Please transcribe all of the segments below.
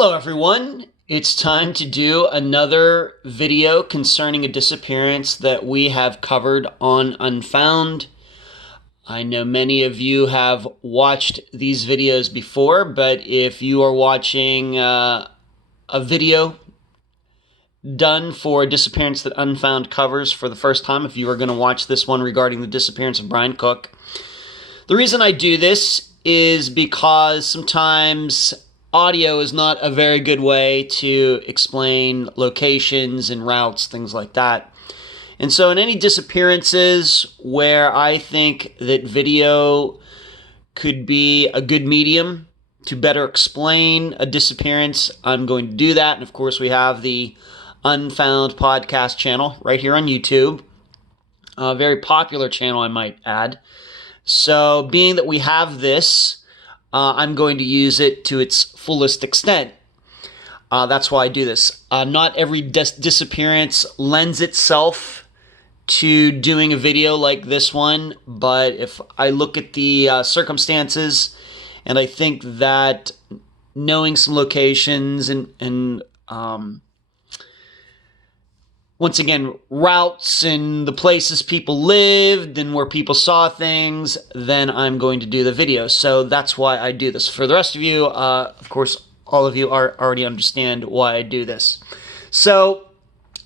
Hello everyone, it's time to do another video concerning a disappearance that we have covered on Unfound. I know many of you have watched these videos before, but if you are watching a video done for a disappearance that Unfound covers for the first time, if you are going to watch this one regarding the disappearance of Brian Cook, the reason I do this is because sometimes audio is not a very good way to explain locations and routes, things like that. And so in any disappearances where I think that video could be a good medium to better explain a disappearance, I'm going to do that. And of course, we have the Unfound podcast channel right here on YouTube. A very popular channel, I might add. So being that we have this, I'm going to use it to its fullest extent. That's why I do this. Not every disappearance lends itself to doing a video like this one, but if I look at the circumstances, and I think that knowing some locations and once again, routes and the places people lived and where people saw things, then I'm going to do the video. So that's why I do this. For the rest of you, of course, all of you already understand why I do this. So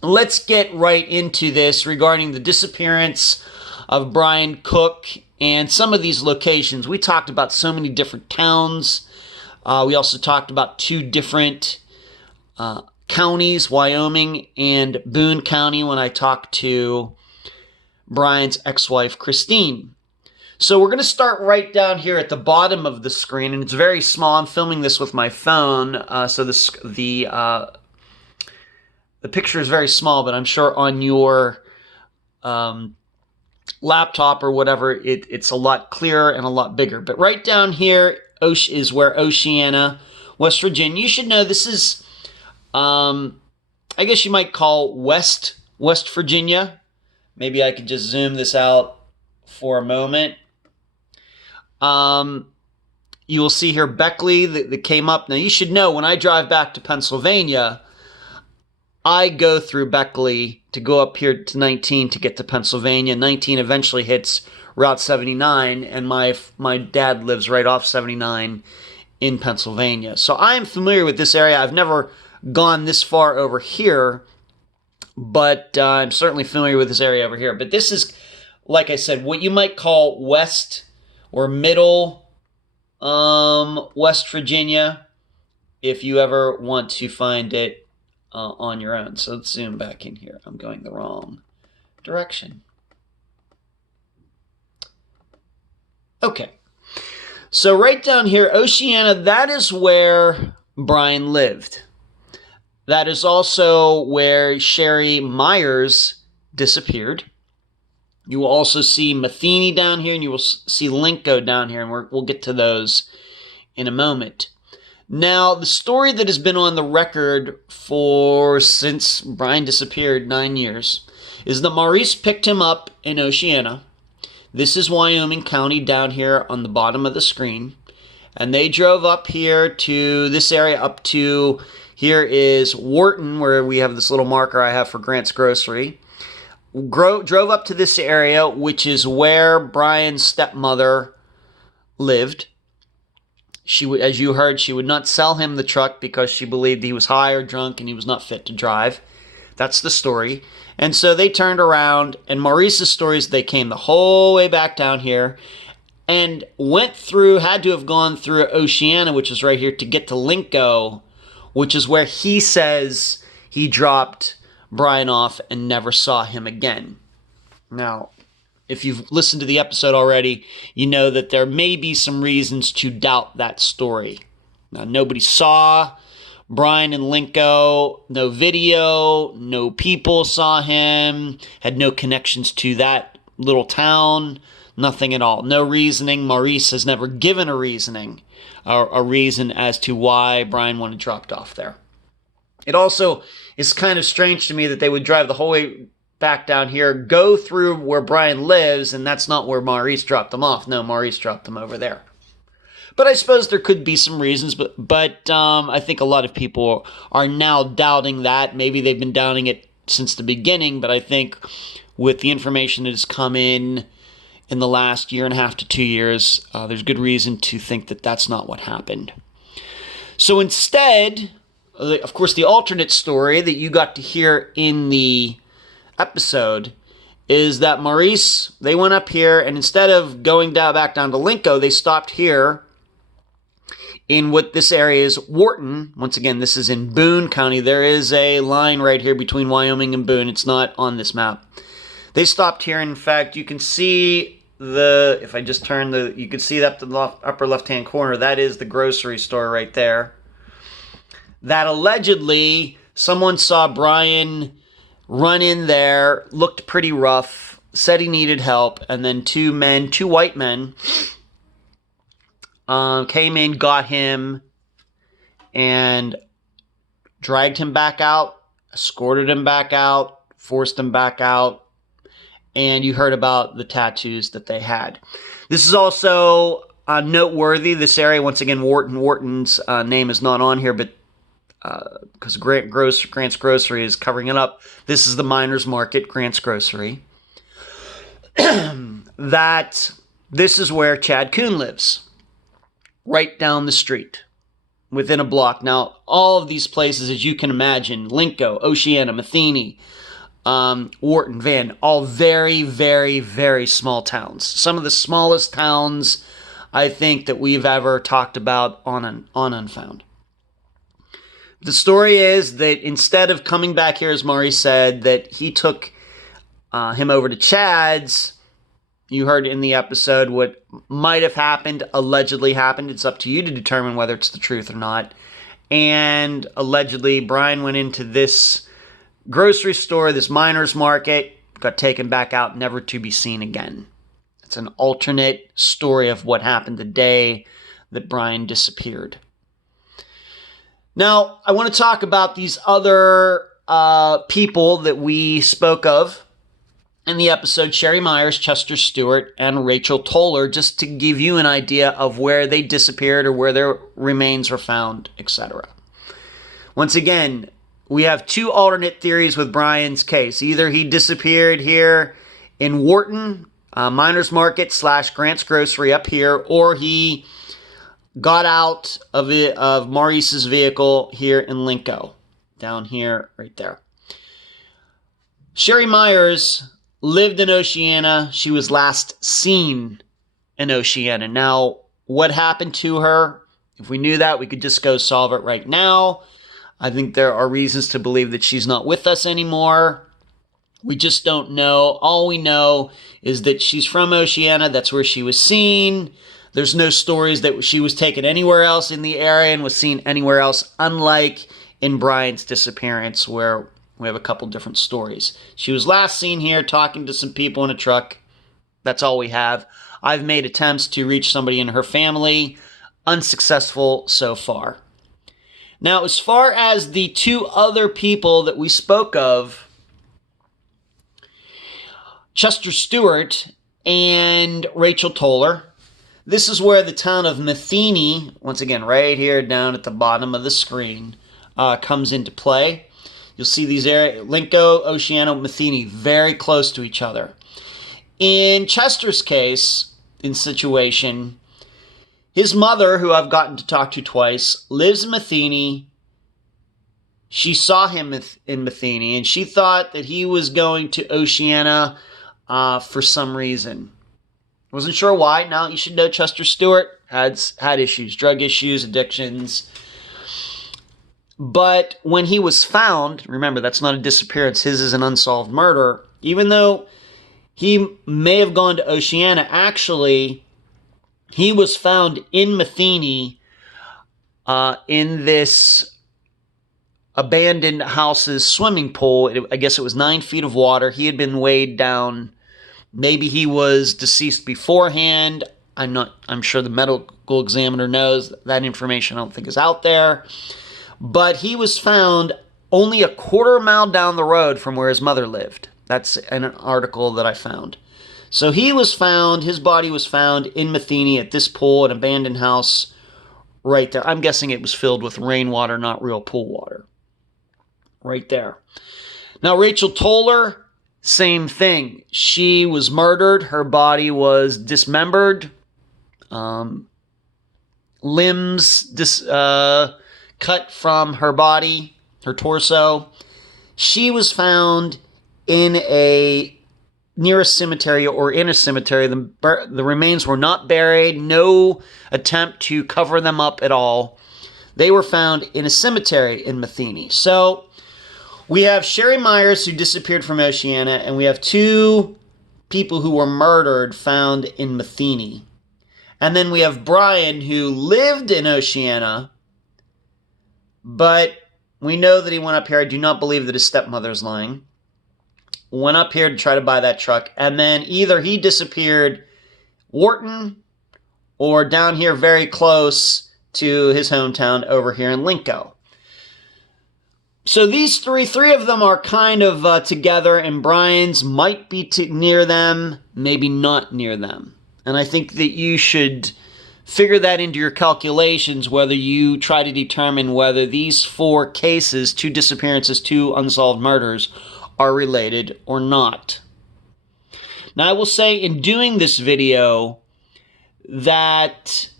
let's get right into this regarding the disappearance of Brian Cook and some of these locations. We talked about so many different towns. We also talked about two different counties, Wyoming and Boone County, when I talked to Brian's ex-wife, Christine. So we're going to start right down here at the bottom of the screen, and it's very small. I'm filming this with my phone, so the picture is very small, but I'm sure on your laptop or whatever, it's a lot clearer and a lot bigger. But right down here is where Oceana, West Virginia. You should know this is I guess you might call West Virginia. Maybe I could just zoom this out for a moment. You will see here Beckley that came up. Now you should know when I drive back to Pennsylvania, I go through Beckley to go up here to 19 to get to Pennsylvania. 19 eventually hits Route 79, and my dad lives right off 79 in Pennsylvania. So I am familiar with this area. I've never gone this far over here, but I'm certainly familiar with this area over here. But this is, like I said, what you might call west or middle West Virginia, if you ever want to find it on your own. So let's zoom back in here. I'm going the wrong direction. Okay. So right down here, Oceana, that is where Brian lived. That is also where Sherry Myers disappeared. You will also see Matheny down here, and you will see Linko down here, and we'll get to those in a moment. Now, the story that has been on the record since Brian disappeared 9 years is that Maurice picked him up in Oceana. This is Wyoming County down here on the bottom of the screen. And they drove up here to this area up to... Here is Wharton, where we have this little marker I have for Grant's Grocery. Drove up to this area, which is where Brian's stepmother lived. As you heard, she would not sell him the truck because she believed he was high or drunk and he was not fit to drive. That's the story. And so they turned around, and Maurice's story is they came the whole way back down here and had to have gone through Oceana, which is right here, to get to Linko, which is where he says he dropped Brian off and never saw him again. Now, if you've listened to the episode already, you know that there may be some reasons to doubt that story. Now, nobody saw Brian and Linko, no video, no people saw him, had no connections to that little town, nothing at all. No reasoning. Maurice has never given a reasoning. A reason as to why Brian wanted dropped off there. It also is kind of strange to me that they would drive the whole way back down here, go through where Brian lives, and that's not where Maurice dropped them off. No, Maurice dropped them over there. But I suppose there could be some reasons, but I think a lot of people are now doubting that. Maybe they've been doubting it since the beginning, but I think with the information that has come in the last year and a half to 2 years, there's good reason to think that that's not what happened. So instead, of course, the alternate story that you got to hear in the episode is that Maurice, they went up here, and instead of going back down to Linco, they stopped here in what this area is Wharton. Once again, this is in Boone County. There is a line right here between Wyoming and Boone. It's not on this map. They stopped here. In fact, you can see if I just turn you can see that the upper left-hand corner. That is the grocery store right there. That allegedly someone saw Brian run in there, looked pretty rough, said he needed help, and then two white men, came in, got him, and dragged him back out, escorted him back out, forced him back out, and you heard about the tattoos that they had. This is also noteworthy. This area, once again, Wharton's name is not on here, but because Grant's Grocery is covering it up. This is the Miners Market, Grant's Grocery. This is where Chad Kuhn lives. Right down the street. Within a block. Now, all of these places, as you can imagine, Linco, Oceana, Matheny, Wharton, Van, all very, very, very small towns. Some of the smallest towns, I think, that we've ever talked about on Unfound. The story is that instead of coming back here, as Maurice said, that he took him over to Chad's. You heard in the episode what might have happened, allegedly happened. It's up to you to determine whether it's the truth or not. And allegedly, Brian went into this grocery store, this Miners Market, got taken back out, never to be seen again. It's an alternate story of what happened the day that Brian disappeared. Now, I want to talk about these other people that we spoke of in the episode, Sherry Myers, Chester Stewart, and Rachel Toler, just to give you an idea of where they disappeared or where their remains were found, etc. Once again, we have two alternate theories with Brian's case. Either he disappeared here in Wharton, Miners Market / Grant's Grocery up here, or he got out of Maurice's vehicle here in Linco, down here, right there. Sherry Myers lived in Oceana. She was last seen in Oceana. Now, what happened to her? If we knew that, we could just go solve it right now. I think there are reasons to believe that she's not with us anymore. We just don't know. All we know is that she's from Oceana. That's where she was seen. There's no stories that she was taken anywhere else in the area and was seen anywhere else, unlike in Brian's disappearance, where we have a couple different stories. She was last seen here talking to some people in a truck. That's all we have. I've made attempts to reach somebody in her family. Unsuccessful so far. Now, as far as the two other people that we spoke of, Chester Stewart and Rachel Toler, this is where the town of Matheny, once again, right here down at the bottom of the screen, comes into play. You'll see these areas, Linco, Oceana, Matheny, very close to each other. In Chester's case, situation, his mother, who I've gotten to talk to twice, lives in Matheny. She saw him in Matheny, and she thought that he was going to Oceana for some reason. Wasn't sure why. Now, you should know Chester Stewart had issues, drug issues, addictions. But when he was found, remember, that's not a disappearance. His is an unsolved murder. Even though he may have gone to Oceana, actually, he was found in Matheny in this abandoned house's swimming pool. I guess it was 9 feet of water. He had been weighed down. Maybe he was deceased beforehand. I'm sure the medical examiner knows. That information I don't think is out there. But he was found only a quarter mile down the road from where his mother lived. That's an article that I found. So he was found, his body was found in Matheny at this pool, an abandoned house right there. I'm guessing it was filled with rainwater, not real pool water. Right there. Now, Rachel Toler, same thing. She was murdered. Her body was dismembered. Limbs cut from her body, her torso. She was found near a cemetery or in a cemetery. The remains were not buried. No attempt to cover them up at all. They were found in a cemetery in Matheny. So we have Sherry Myers, who disappeared from Oceana, and we have two people who were murdered found in Matheny. And then we have Brian, who lived in Oceana, but we know that he went up here. I do not believe that his stepmother's lying. Went up here to try to buy that truck, and then either he disappeared Wharton or down here very close to his hometown over here in Linco. So these three of them are kind of together, and Brian's might be near them, maybe not near them. And I think that you should figure that into your calculations, whether you try to determine whether these 4 cases, 2 disappearances, 2 unsolved murders, are related or not. Now, I will say in doing this video that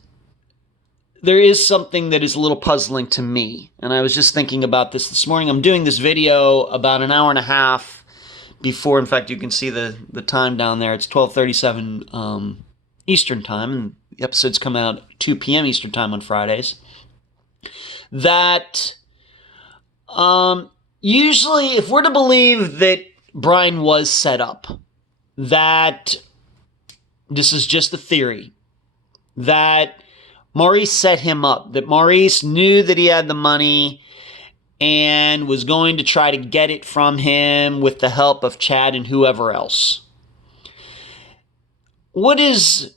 there is something that is a little puzzling to me. And I was just thinking about this morning. I'm doing this video about an hour and a half before, in fact, you can see the time down there. It's 12:37 Eastern Time, and the episodes come out at 2 p.m. Eastern Time on Fridays. That usually, if we're to believe that Brian was set up, that this is just a theory, that Maurice set him up, that Maurice knew that he had the money and was going to try to get it from him with the help of Chad and whoever else. What is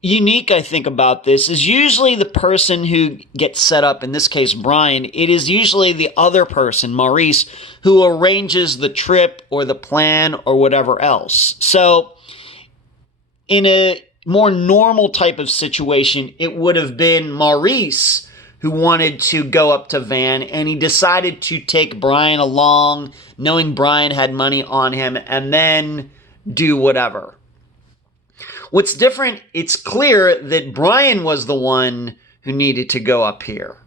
unique, I think, about this is usually the person who gets set up, in this case Brian, it is usually the other person, Maurice, who arranges the trip or the plan or whatever else. So in a more normal type of situation, it would have been Maurice who wanted to go up to Van, and he decided to take Brian along, knowing Brian had money on him, and then do whatever. What's different, it's clear that Brian was the one who needed to go up here.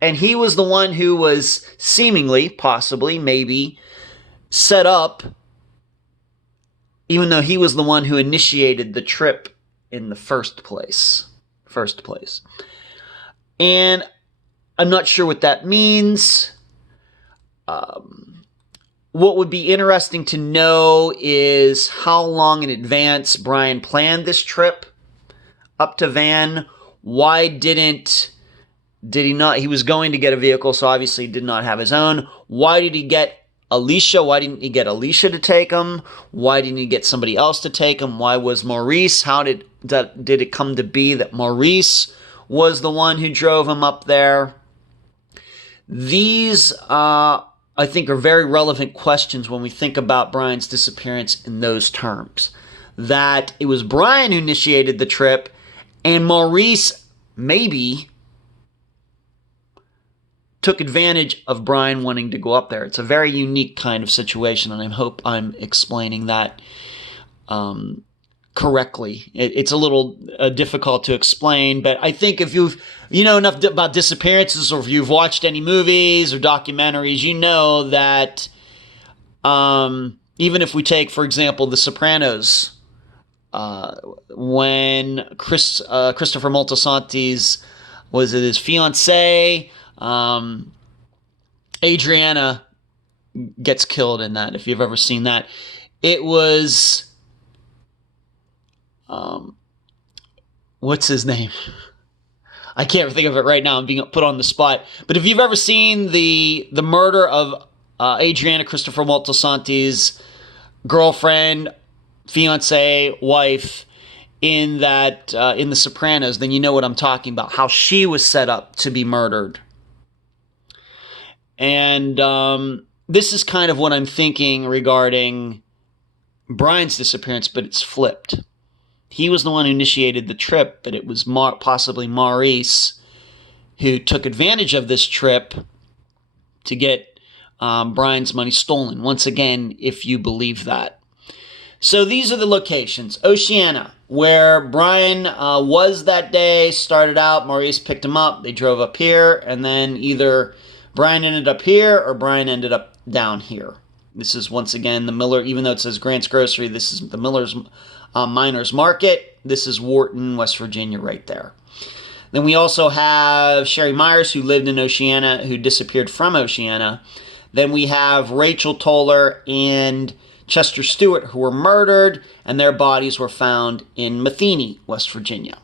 And he was the one who was seemingly, possibly, maybe, set up, even though he was the one who initiated the trip in the first place. And I'm not sure what that means. What would be interesting to know is how long in advance Brian planned this trip up to Van. Why did he not? He was going to get a vehicle, so obviously he did not have his own. Why did he get Alicia? Why didn't he get Alicia to take him? Why didn't he get somebody else to take him? Why was Maurice? How did it come to be that Maurice was the one who drove him up there? These, I think, are very relevant questions when we think about Brian's disappearance in those terms. That it was Brian who initiated the trip, and Maurice maybe took advantage of Brian wanting to go up there. It's a very unique kind of situation, and I hope I'm explaining that correctly. It's a little difficult to explain, but I think if you know enough about disappearances, or if you've watched any movies or documentaries, you know that even if we take, for example, The Sopranos, when Christopher Moltisanti's, was it his fiancée, Adriana gets killed in that, if you've ever seen that. It was what's his name? I can't think of it right now. I'm being put on the spot. But if you've ever seen the murder of Adriana, Christopher Moltisanti's girlfriend, fiance, wife, in that in The Sopranos, then you know what I'm talking about. How she was set up to be murdered. And this is kind of what I'm thinking regarding Brian's disappearance, but it's flipped. He was the one who initiated the trip, but it was possibly Maurice who took advantage of this trip to get Brian's money stolen. Once again, if you believe that. So these are the locations. Oceana, where Brian was that day, started out. Maurice picked him up. They drove up here, and then either Brian ended up here or Brian ended up down here. This is, once again, the Miller, even though it says Grant's Grocery, this is the Miller's Miners Market. This is Wharton, West Virginia, right there. Then we also have Sherry Myers, who lived in Oceana, who disappeared from Oceana. Then we have Rachel Toler and Chester Stewart, who were murdered, and their bodies were found in Matheny, West Virginia.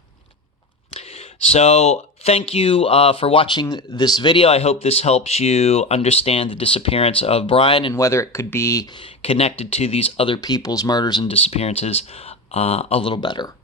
So thank you for watching this video. I hope this helps you understand the disappearance of Brian and whether it could be connected to these other people's murders and disappearances a little better.